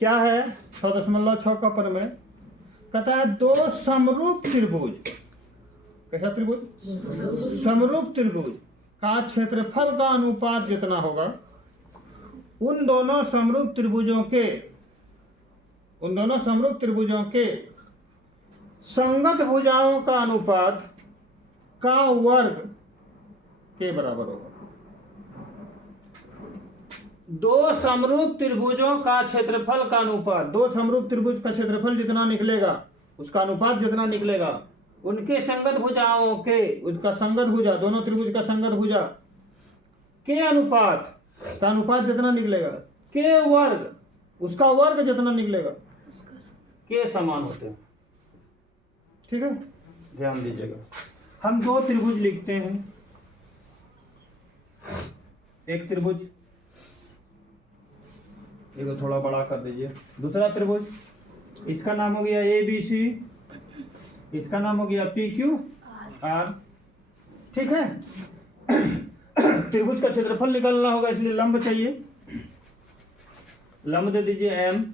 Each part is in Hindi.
क्या है 6.6 का परिमेय? कहता है दो समरूप त्रिभुज, कैसा त्रिभुज? समरूप त्रिभुज का क्षेत्रफल का अनुपात जितना होगा उन दोनों समरूप त्रिभुजों के संगत भुजाओं का अनुपात का वर्ग के बराबर होगा। दो समरूप त्रिभुजों का क्षेत्रफल का अनुपात, दो समरूप त्रिभुज का क्षेत्रफल जितना निकलेगा उसका अनुपात जितना निकलेगा उनके संगत भुजाओं के, उसका संगत भुजा, दोनों त्रिभुज का संगत भुजा के अनुपात का अनुपात जितना निकलेगा के वर्ग, उसका वर्ग जितना निकलेगा के समान होते हैं। ठीक है, ध्यान दीजिएगा। हम दो त्रिभुज लिखते हैं, एक त्रिभुज, इसको थोड़ा बड़ा कर दीजिए, दूसरा त्रिभुज, इसका नाम हो गया ABC, इसका नाम हो गया PQR। ठीक है, त्रिभुज का क्षेत्रफल निकालना होगा इसलिए लंब चाहिए, लंब दे दीजिए M,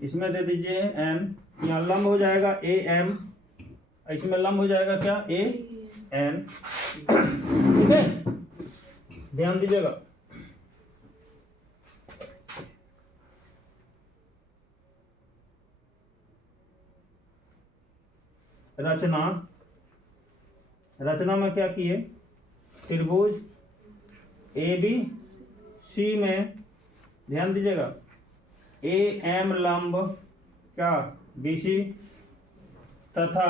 इसमें दे दीजिए N, यहाँ लंब हो जाएगा AM, इसमें लंब हो जाएगा क्या AN। ठीक है, ध्यान दीजिएगा। रचना में क्या किए, त्रिभुज ABC में ध्यान दीजिएगा AM लंब क्या BC तथा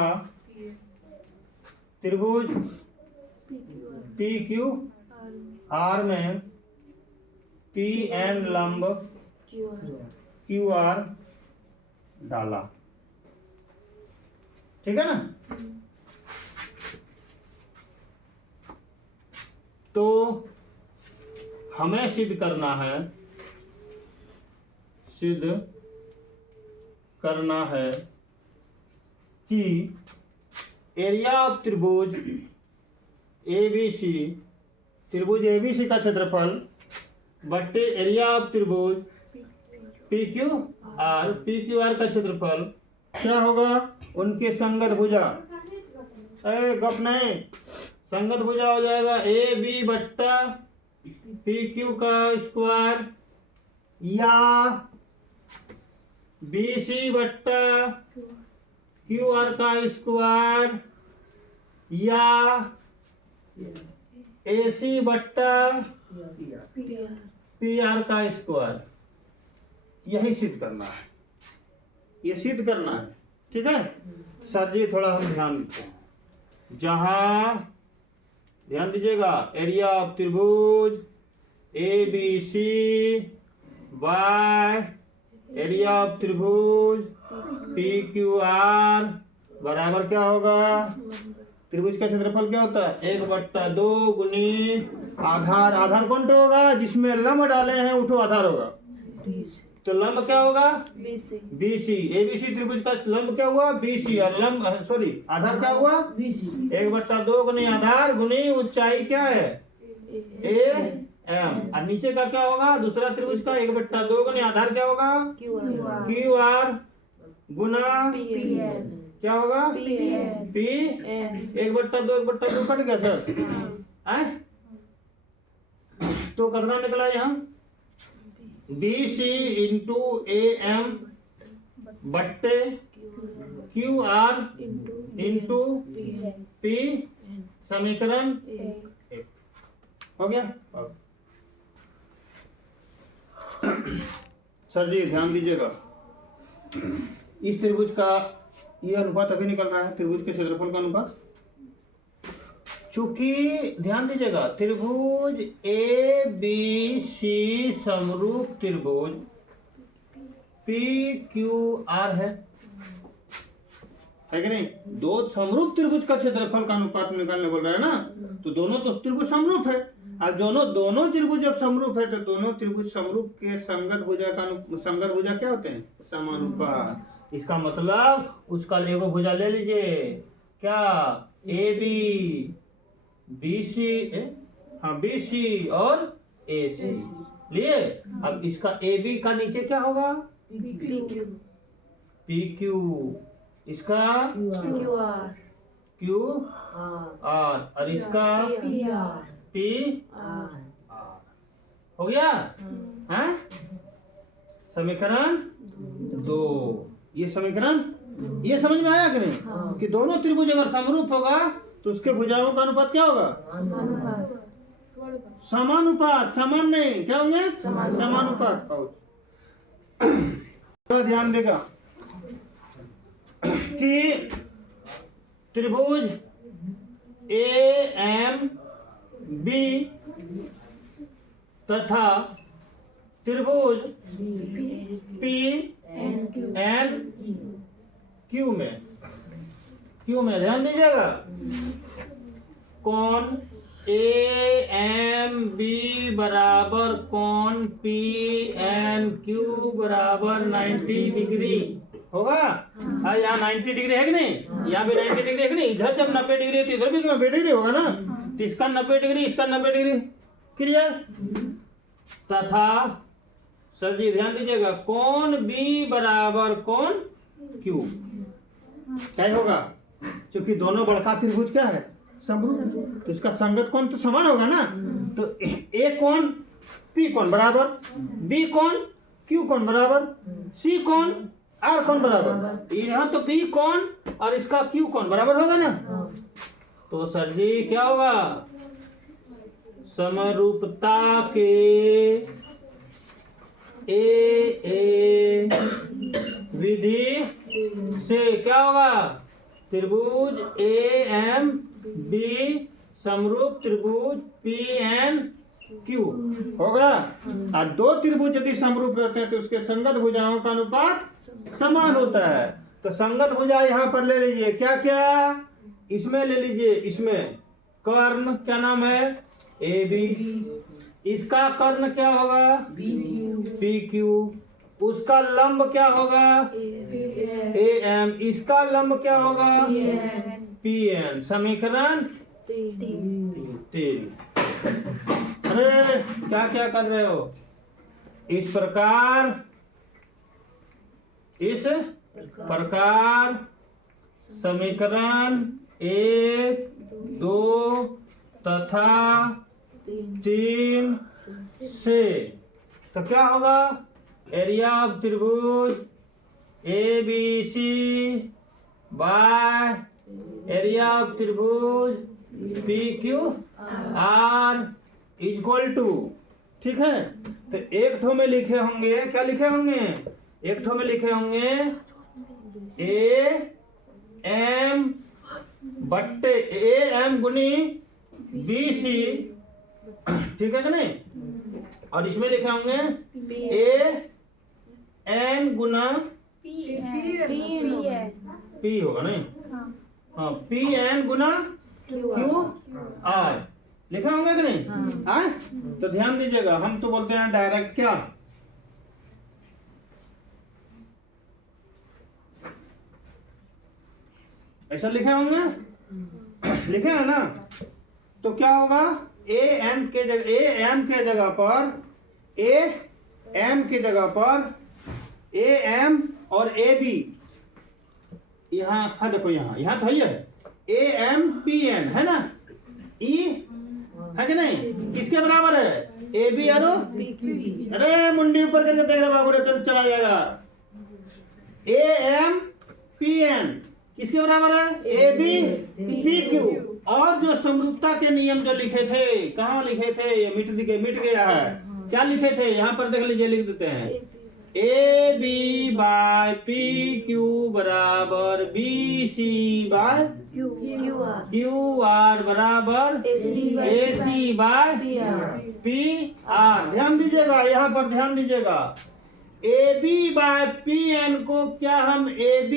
त्रिभुज PQR में PN लंब QR डाला। ठीक है ना। तो हमें सिद्ध करना है कि एरिया ऑफ त्रिभुज ABC का क्षेत्रफल बट्टे एरिया ऑफ त्रिभुज PQR का क्षेत्रफल क्या होगा, उनके संगत भुजा, गप नहीं, संगत भुजा हो जाएगा AB बट्टा PQ का स्क्वायर या BC बट्टा QR का स्क्वायर या AC बट्टा PR का स्क्वायर। यही सिद्ध करना है, ये सिद्ध करना है। ठीक है सर जी, थोड़ा हम ध्यान देते हैं। जहां ध्यान दीजिएगा, एरिया ऑफ त्रिभुज ABC बाय एरिया ऑफ त्रिभुज PQR बराबर क्या होगा, त्रिभुज का क्षेत्रफल क्या होता है 1/2 गुनी आधार, आधार कौन सा होगा, जिसमें लंब डाले हैं उठो आधार होगा, तो लंब क्या होगा BC। ABC त्रिभुज का लंब क्या हुआ BC और लंब आधार क्या हुआ BC। 1/2 गुनी आधार गुनी ऊंचाई क्या है AM, और नीचे का क्या होगा दूसरा त्रिभुज का 1/2 गुनी आधार क्या होगा QR गुना क्या होगा P। 1/2 कट गया सर, तो कितना निकला यहाँ BC इंटू AM बट्टे QR इंटू P, समीकरण 1 हो गया। सर जी ध्यान दीजिएगा, इस त्रिभुज का यह अनुपात अभी निकल रहा है, त्रिभुज के क्षेत्रफल का अनुपात। चूंकि ध्यान दीजिएगा त्रिभुज ABC समरूप त्रिभुज PQR है कि नहीं, दो समरूप त्रिभुज का क्षेत्रफल का अनुपात निकालने बोल रहा है ना, तो दोनों तो त्रिभुज समरूप है। अब दोनों त्रिभुज जब समरूप है तो दोनों त्रिभुज समरूप के संगत भुजा क्या होते हैं समानुपात। इसका मतलब उसका एगो भुजा ले लीजिए क्या AB BC और AC, लिए। अब इसका ए बी का नीचे क्या होगा? P Q. इसका क्यू आर और इसका पी आर। हो गया है समीकरण 2। ये समीकरण ये समझ में आया कि नहीं कि दोनों त्रिभुज अगर समरूप होगा तो उसके भुजाओं का अनुपात क्या होगा? समानुपात। समान नहीं, क्या होंगे? समानुपात। तो ध्यान देगा कि त्रिभुज ए एम बी तथा त्रिभुज पी एन क्यू में ध्यान दीजिएगा कौन ए एम बी बराबर कौन पी एन क्यू बराबर 90 डिग्री होगा। यहाँ 90 डिग्री है कि नहीं? यहाँ भी 90 डिग्री है कि नहीं? इधर जब 90 डिग्री है तो इधर भी 90 डिग्री होगा ना। तो इसका 90 डिग्री, इसका 90 डिग्री। क्लियर? तथा सर जी ध्यान दीजिएगा कौन बी बराबर कौन क्यू क्या होगा? क्योंकि दोनों बड़का त्रिभुज क्या है? समरूप। तो इसका संगत कोण तो समान होगा ना। तो ए कोण पी कोण बराबर, बी कोण क्यू कोण बराबर, सी कोण आर कोण बराबर। यहाँ तो पी कोण और इसका क्यू कोण बराबर होगा ना। तो सर जी क्या होगा? समरूपता के ए विधि से क्या होगा? त्रिभुज ए एम बी समरूप त्रिभुज पी एन क्यू होगा। और दो त्रिभुज यदि समरूप रहते हैं तो उसके संगत भुजाओं का अनुपात समान होता है। तो संगत भुजा यहाँ पर ले लीजिए, क्या क्या? इसमें ले लीजिए, इसमें कर्ण क्या नाम है? A B. इसका कर्ण क्या होगा? P Q. उसका लंब क्या होगा? A M. इसका लंब क्या होगा? P N. समीकरण 3। अरे क्या क्या कर रहे हो? इस प्रकार समीकरण 1, 2 तथा 3 से तो क्या होगा? एरिया ऑफ त्रिभुज A B C by area of त्रिभुज P Q R is equal to. ठीक है, तो एक ठो में लिखे होंगे, क्या लिखे होंगे? एक ठो में लिखे होंगे ए एम बट्टे ए एम गुनी बी सी। ठीक है कि नहीं? और इसमें लिखे होंगे ए एन गुना पी होगा नहीं? हाँ, पी एन गुना क्यू आर लिखे होंगे कि नहीं? हाँ। तो ध्यान दीजिएगा, हम तो बोलते हैं डायरेक्ट क्या? ऐसा लिखे होंगे, लिखे हैं ना? तो क्या होगा? ए एम के जगह पर ए एम और ए बी यहाँ है। देखो यहाँ तो है ए एम पी एन है ना? ई है कि नहीं? किसके बराबर है? ए बी और अरे मुंडी ऊपर करके देख रहे बाबू रे, तो चला जाएगा। ए एम पी एन किसके बराबर है? A B P Q. और जो समरूपता के नियम जो लिखे थे, कहाँ लिखे थे? ये मिट गया है। क्या लिखे थे? यहाँ पर देख लीजिए, लिख देते हैं A B by P Q बराबर B C by Q R बराबर A C by P R. ध्यान दीजिएगा, यहाँ पर ध्यान दीजिएगा। A B by P N को क्या हम A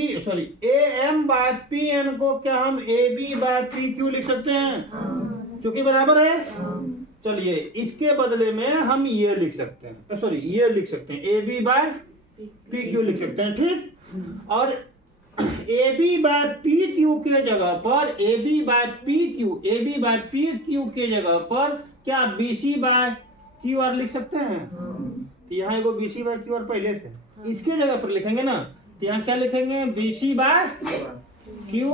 M by P N को क्या हम A B by P Q लिख सकते हैं? चूंकि बराबर है। चलिए इसके बदले में हम ये लिख सकते हैं, ये लिख सकते हैं A B by P Q लिख सकते हैं। ठीक। और A B by P Q के जगह पर A B by P Q के जगह पर क्या B C by Q R लिख सकते हैं। तो यहाँ एगो BC बाय क्यू आर पहले से, इसके जगह पर लिखेंगे ना, तो यहाँ क्या लिखेंगे, BC बाय क्यू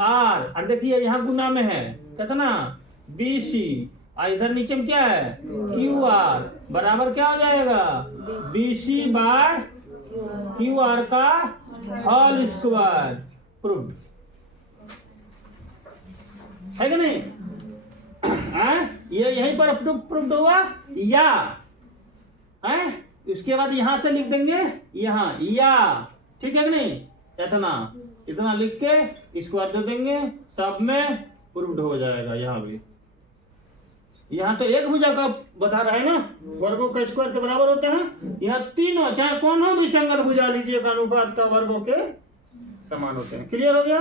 आर। और देखिए यहाँ गुना में है कितना, BC, और इधर नीचे में क्या है, क्यू आर, बराबर क्या हो जाएगा, BC बाय क्यू आर का होल स्क्वायर। प्रूफ है कि नहीं? ये यहीं पर प्रूफ हुआ या है। उसके बाद यहां से लिख देंगे यहाँ या, ठीक है कि नहीं, इतना लिख के स्क्वायर दे देंगे, सब में प्रूफ हो जाएगा। यहाँ भी, यहाँ तो एक भुजा का बता रहा है ना, वर्गों का स्क्वायर के बराबर होते हैं। यहाँ तीनों चाहे कौन हो विसंगत भुजा लीजिए, अनुपात का वर्गों के समान होते हैं। क्लियर हो गया?